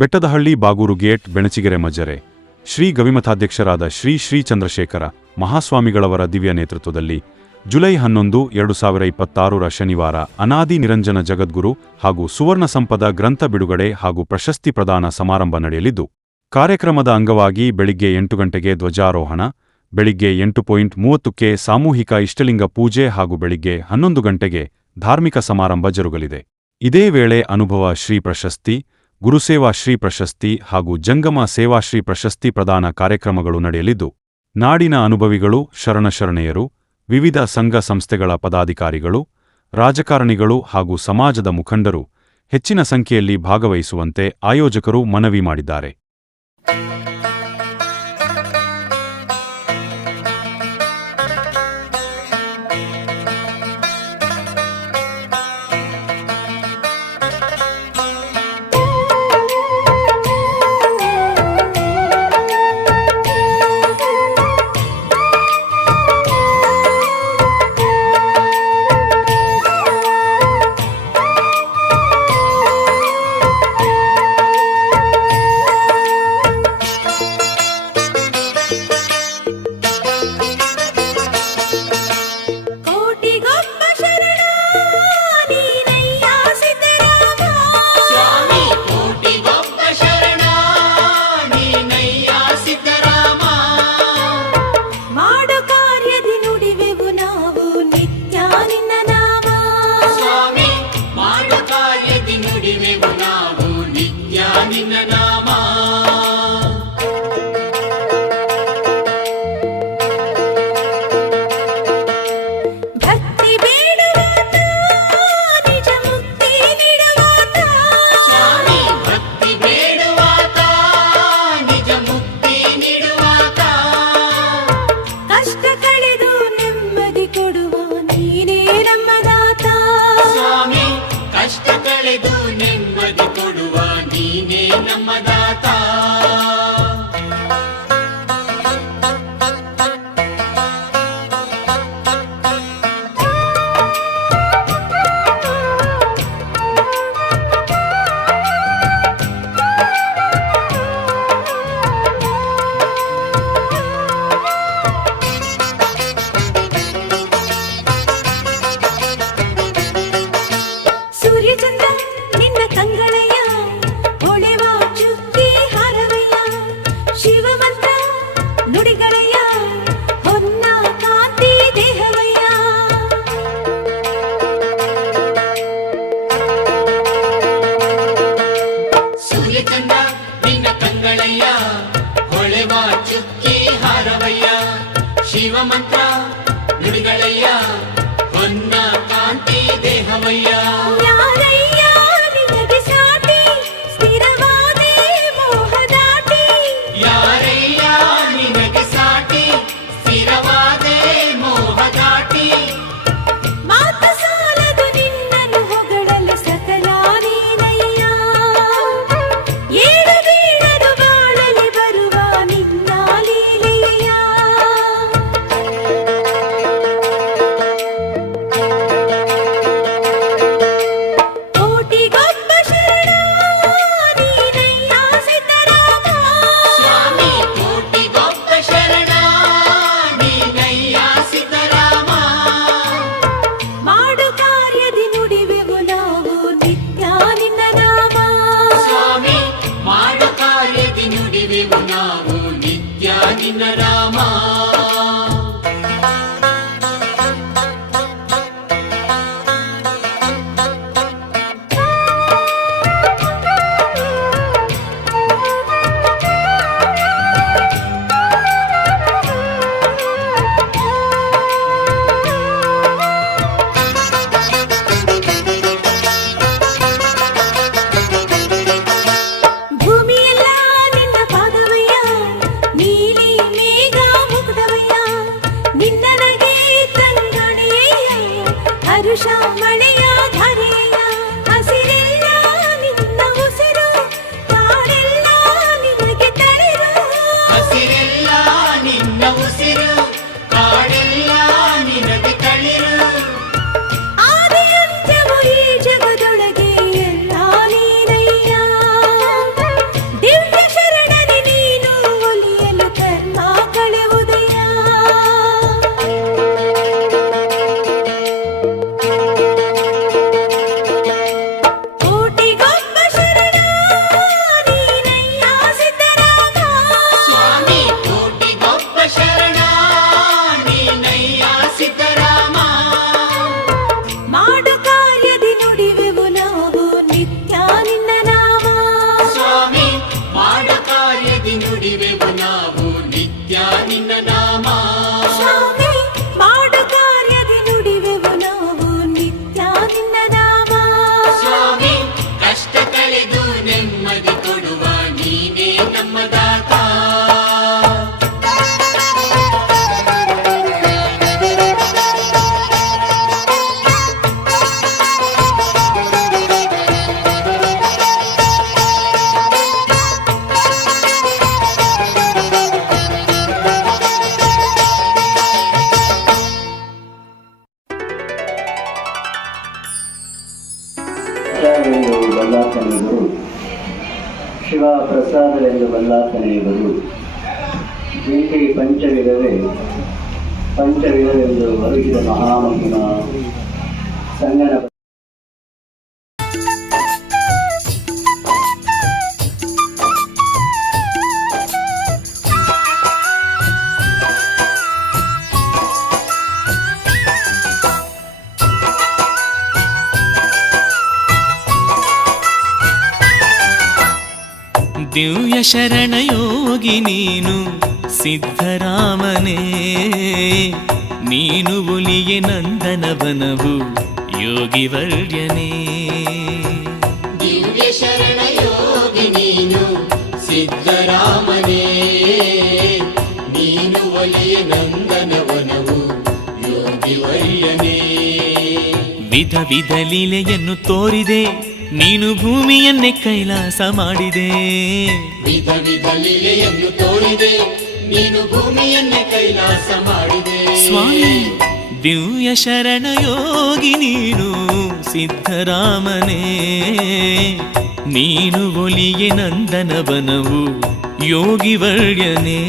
Bettadahalli Bagur gate ಬೆಣಚಿಗೆರೆ ಮಜ್ಜರೆ Shri ಗವಿಮಠಾಧ್ಯಕ್ಷರಾದ Shri Shri Chandrashekhara ಮಹಾಸ್ವಾಮಿಗಳವರ ದಿವ್ಯ ನೇತೃತ್ವದಲ್ಲಿ July 11, 2026 ಶನಿವಾರ ಅನಾದಿ ನಿರಂಜನ ಜಗದ್ಗುರು ಹಾಗೂ ಸುವರ್ಣ ಸಂಪದ ಗ್ರಂಥ ಬಿಡುಗಡೆ ಹಾಗೂ ಪ್ರಶಸ್ತಿ ಪ್ರದಾನ ಸಮಾರಂಭ ನಡೆಯಲಿದ್ದು, ಕಾರ್ಯಕ್ರಮದ ಅಂಗವಾಗಿ ಬೆಳಿಗ್ಗೆ 8 ಗಂಟೆಗೆ ಧ್ವಜಾರೋಹಣ, ಬೆಳಿಗ್ಗೆ 8:30ಕ್ಕೆ ಸಾಮೂಹಿಕ ಇಷ್ಟಲಿಂಗ ಪೂಜೆ ಹಾಗೂ ಬೆಳಿಗ್ಗೆ 11 ಗಂಟೆಗೆ ಧಾರ್ಮಿಕ ಸಮಾರಂಭ ಜರುಗಲಿದೆ. ಇದೇ ವೇಳೆ ಅನುಭವ ಶ್ರೀ ಪ್ರಶಸ್ತಿ, ಗುರುಸೇವಾ ಶ್ರೀ ಪ್ರಶಸ್ತಿ ಹಾಗೂ ಜಂಗಮ ಸೇವಾಶ್ರೀ ಪ್ರಶಸ್ತಿ ಪ್ರದಾನ ಕಾರ್ಯಕ್ರಮಗಳು ನಡೆಯಲಿದ್ದು, ನಾಡಿನ ಅನುಭವಿಗಳು, ಶರಣಶರಣೆಯರು, ವಿವಿಧ ಸಂಘ ಸಂಸ್ಥೆಗಳ ಪದಾಧಿಕಾರಿಗಳು, ರಾಜಕಾರಣಿಗಳು ಹಾಗೂ ಸಮಾಜದ ಮುಖಂಡರು ಹೆಚ್ಚಿನ ಸಂಖ್ಯೆಯಲ್ಲಿ ಭಾಗವಹಿಸುವಂತೆ ಆಯೋಜಕರು ಮನವಿ ಮಾಡಿದ್ದಾರೆ. ಶಿವಮಂತ್ರ ನುಡಿಗಳಯ್ಯ ಹೊನ್ನ ಕಾಂತಿ ದೇಹವಯ್ಯ ನಿನ್ನ ನಾಮ. ಸ್ವಾಮಿ ಮಾಡು ಕಾರ್ಯದಿ ನುಡಿವೆವು ನಾವು ನಿತ್ಯ ನಿನ್ನ ನಾಮ. ಸ್ವಾಮಿ ಕಷ್ಟ ಕಳೆದು ನೆಮ್ಮದಿ ಕೊಡುವ ನೀನೇ ನಮ್ಮ ದಾತ. ಎಂದು ವಲ್ಲಾಸನೆಯವರು ಶಿವ ಪ್ರಸಾದವೆಂದು ವಲ್ಲಾಸನೆಯವರು ಜೀತಿ ಪಂಚವಿಧವೆಂದು ಒದಗಿದ ಮಹಾಮಹಿಮ ಸಂಗನ ದಿವ್ಯ ಶರಣಯೋಗಿ ನೀನು ಸಿದ್ಧರಾಮನೇ, ನೀನು ಒಲಿಯೆ ನಂದನವನವು ಯೋಗಿವರ್ಯನೇ. ದಿವ್ಯ ಶರಣ ಯೋಗಿ ನೀನು ಸಿದ್ಧರಾಮನೇ, ನೀನು ಒಲಿಯ ನಂದನವನವು ಯೋಗಿವರ್ಯನೇ. ವಿಧ ವಿಧ ಲೀಲೆಯನ್ನು ತೋರಿದೆ, ನೀನು ಭೂಮಿಯನ್ನೇ ಕೈಲಾಸ ಮಾಡಿದೆ. ವಿಧ ವಿಧ ಲೀಲೆಯನ್ನು ತೋರಿದೆ, ನೀನು ಭೂಮಿಯನ್ನೇ ಕೈಲಾಸ ಮಾಡಿದೆ. ಸ್ವಾಮಿ ದಿವ್ಯ ಶರಣಯೋಗಿ ನೀನು ಸಿದ್ಧರಾಮನೇ, ನೀನು ಒಲಿಯೆ ನಂದನವನವು ಯೋಗಿವರ್ಯನೇ.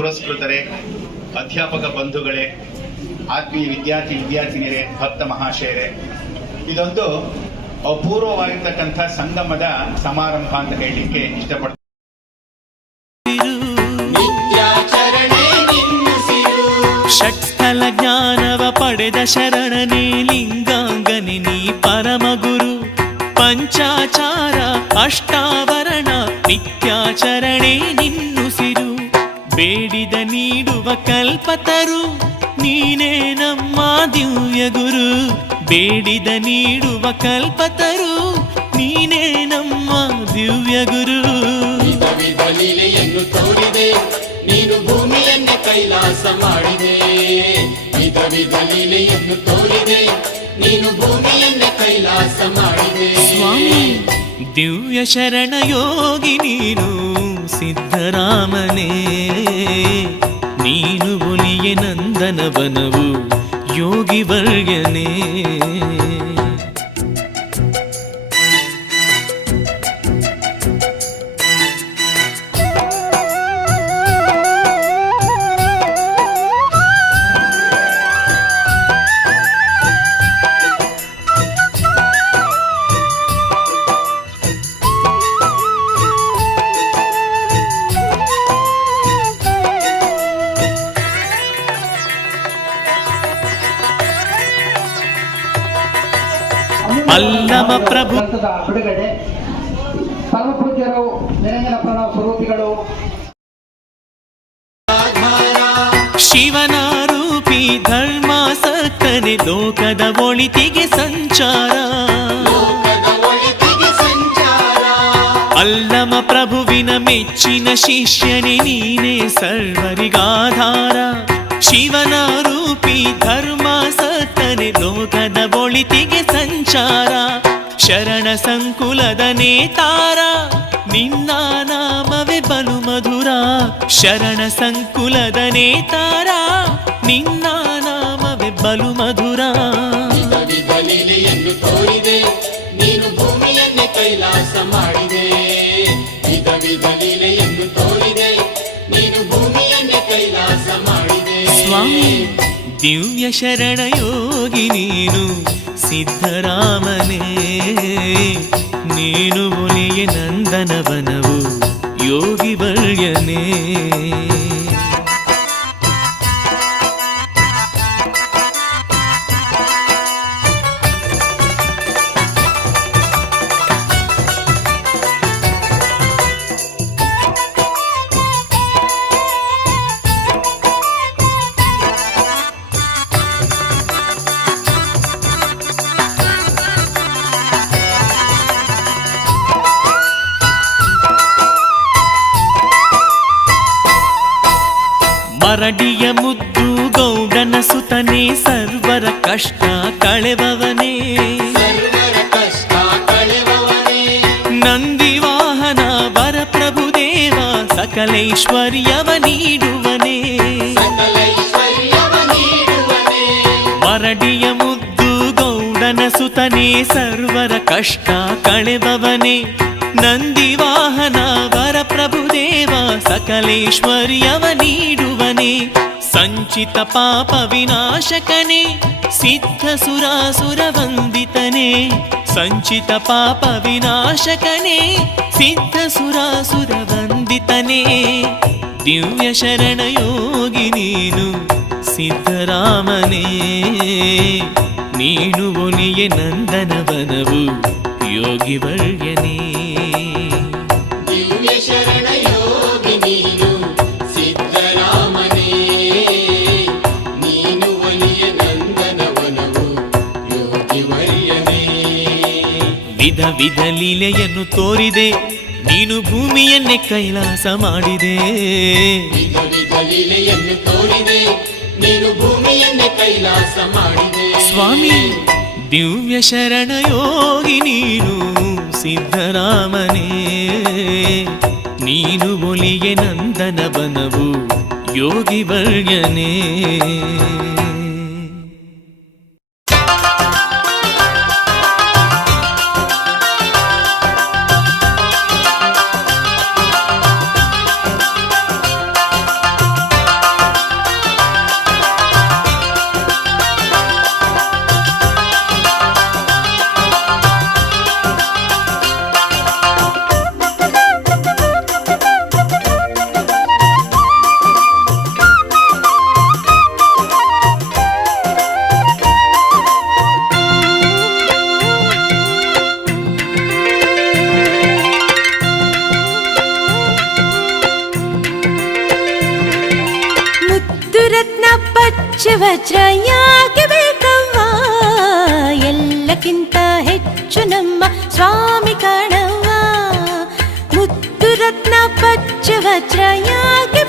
ಪುರಸ್ಕೃತರೇ, ಅಧ್ಯಾಪಕ ಬಂಧುಗಳೇ, ಆತ್ಮೀಯ ವಿದ್ಯಾರ್ಥಿನಿಯರೇ, ಭಕ್ತ ಮಹಾಶಯರೇ, ಇದೊಂದು ಅಪೂರ್ವವಾಗಿರ್ತಕ್ಕಂಥ ಸಂಗಮದ ಸಮಾರಂಭ ಅಂತ ಹೇಳಲಿಕ್ಕೆ ಇಷ್ಟಪಡ್ತೀನಿ. ನಿತ್ಯಾಚರಣೆ ನಿನ್ನುಸಿರು, ಷಟ್ಸ್ಥಲ ಜ್ಞಾನವ ಪಡೆದ ಶರಣನೇ ಲಿಂಗಾಂಗನಿ ನೀ ಪರಮಗುರು. ಪಂಚಾಚಾರ ಅಷ್ಟಾವರಣ ನಿತ್ಯಾಚರಣೆ ನಿನ್ನುಸಿರು. ಬೇಡಿದ ನೀಡುವ ಕಲ್ಪತರು ನೀನೇ ನಮ್ಮ ದಿವ್ಯ ಗುರು. ಬೇಡಿದ ನೀಡುವ ಕಲ್ಪತರು ನೀನೇ ನಮ್ಮ ದಿವ್ಯ ಗುರು. ವಿಧ ವಿಧ ಲೀಲೆಯನ್ನು ತೋರಿದೆ, ನೀನು ಭೂಮಿಯನ್ನೇ ಕೈಲಾಸ ಮಾಡಿದೆ. ವಿಧ ವಿಧ ಲೀಲೆಯನ್ನು ತೋರಿದೆ, ನೀನು ಭೂಮಿಯನ್ನೇ ಕೈಲಾಸ ಮಾಡಿದೆ. ಸ್ವಾಮಿ ದಿವ್ಯ ಶರಣಯೋಗಿ ನೀನು ಸಿದ್ಧರಾಮನೇ, ನೀನು ಒಲಿಯೆ ನಂದನವನವು ಯೋಗಿವರ್ಯನೇ. ಅಲ್ಲಮ ಪ್ರಭು ಗ್ರಂಥದ ಬಿಡುಗಡೆ ಪರಮಪೂಜ್ಯರು ನಿರಂಜನ ಪ್ರಣವ ಸ್ವರೂಪಿಗಳು ಶಿವನ ರೂಪಿ ಧರ್ಮಾಸಕ್ತನೆ ಲೋಕದ ಒಳಿತಿಗೆ ಸಂಚಾರ. ಲೋಕದ ಒಳಿತಿಗೆ ಸಂಚಾರ, ಅಲ್ಲಮ ಪ್ರಭುವಿನ ಮೆಚ್ಚಿನ ಶಿಷ್ಯನೇ ನೀನೇ ಸರ್ವರಿಗಾಧಾರ. ಶಿವನ ರೂಪಿ ಧರ್ಮಾಸಕ್ತನೆ ಲೋಕದ ಒಳಿತಿಗೆ ಸಂಚಾರ. ಶರಣ ಸಂಕುಲದ ನೇತಾರ ನಿನ್ನ ನಾಮವೇ ಬಲು ಮಧುರ. ಶರಣ ಸಂಕುಲದ ನೇತಾರ ನಿನ್ನ ನಾಮವೇ ಬಲು ಮಧುರ. ವಿಧ ವಿಧ ಲೀಲೆಯನ್ನು ತೋರಿದೆ, ನೀನು ಭೂಮಿಯನ್ನೇ ಕೈಲಾಸ ಮಾಡಿದೆ. ವಿಧ ವಿಧ ಲೀಲೆಯನ್ನು ತೋರಿದೆ, ಸ್ವಾಮಿ ದಿವ್ಯ ಶರಣ ಯೋಗಿ ನೀನು ಸಿದ್ಧರಾಮನೇ, ನೀನು ಒಲಿಯೆ ನಂದನವನವು ಯೋಗಿ ವರ್ಯನೇ. ಮರಡಿಯ ಮುದ್ದು ಗೌಡನ ಸುತನೇ ಸರ್ವರ ಕಷ್ಟ ಕಳೆಬವನೇ, ಸರ್ವರ ಕಷ್ಟ ಕಳೆವವನೇ, ನಂದಿ ವಾಹನ ವರಪ್ರಭುದೇವ ಸಕಲೈಶ್ವರ್ಯವ ನೀಡುವನೇ. ಸಕಲೈಶ್ವರ್ಯವ ನೀಡುವನೇ, ಮರಡಿಯ ಮುದ್ದು ಗೌಡನ ಸುತನೇ ಸರ್ವರ ಕಷ್ಟ ಕಳೆಬವನೇ, ನಂದಿ ವಾಹನ ವರಪ್ರಭುದೇವ ಸಕಲೇಶ್ವರ್ಯವ ನೀಡುವನೇ. ಸಂಚಿತ ಪಾಪ ವಿನಾಶಕನೇ ಸಿದ್ಧ ಸುರಾಸುರ ವಂದಿತನೇ, ಸಂಚಿತ ಪಾಪ ವಿನಾಶಕನೇ ಸಿದ್ಧ ಸುರಾಸುರ ವಂದಿತನೇ. ದಿವ್ಯ ಶರಣ ಯೋಗಿ ನೀನು ಸಿದ್ಧರಾಮನೇ, ನೀನು ಒಲಿಯೆ ನಂದನವನವು ಯೋಗಿ ವರ್ಯನೇ. ದಿವ್ಯ ಶರಣ ಯೋಗಿ ನೀನು ಸಿದ್ಧರಾಮನೇ, ನೀನು ಒಲಿಯ ನಂದನವನವು ಯೋಗಿ ವರ್ಯನೇ. ವಿಧ ವಿಧ ಲೀಲೆಯನ್ನು ತೋರಿದೆ, ನೀನು ಭೂಮಿಯನ್ನೇ ಕೈಲಾಸ ಮಾಡಿದೆ. ವಿಧ ವಿಧ ಲೀಲೆಯನ್ನು ತೋರಿದೆ, ನೀನು ಭೂಮಿಯನ್ನೇ ಕೈಲಾಸ ಮಾಡಿದೆ. ಸ್ವಾಮಿ ದಿವ್ಯ ಶರಣ ಯೋಗಿ ನೀನು ಸಿದ್ಧರಾಮನೇ, ನೀನು ಒಲಿಯೆ ನಂದನವನವು ಯೋಗಿ ವರ್ಯನೇ. ವಜ್ರ ಯಾಕೆ ಬೇಕವ್ವ, ಎಲ್ಲಕ್ಕಿಂತ ಹೆಚ್ಚು ನಮ್ಮ ಸ್ವಾಮಿ ಕಾಣವ್ವ. ಮುತ್ತು ರತ್ನ ಪಚ್ಚ ವಜ್ರ ಯಾಕೆ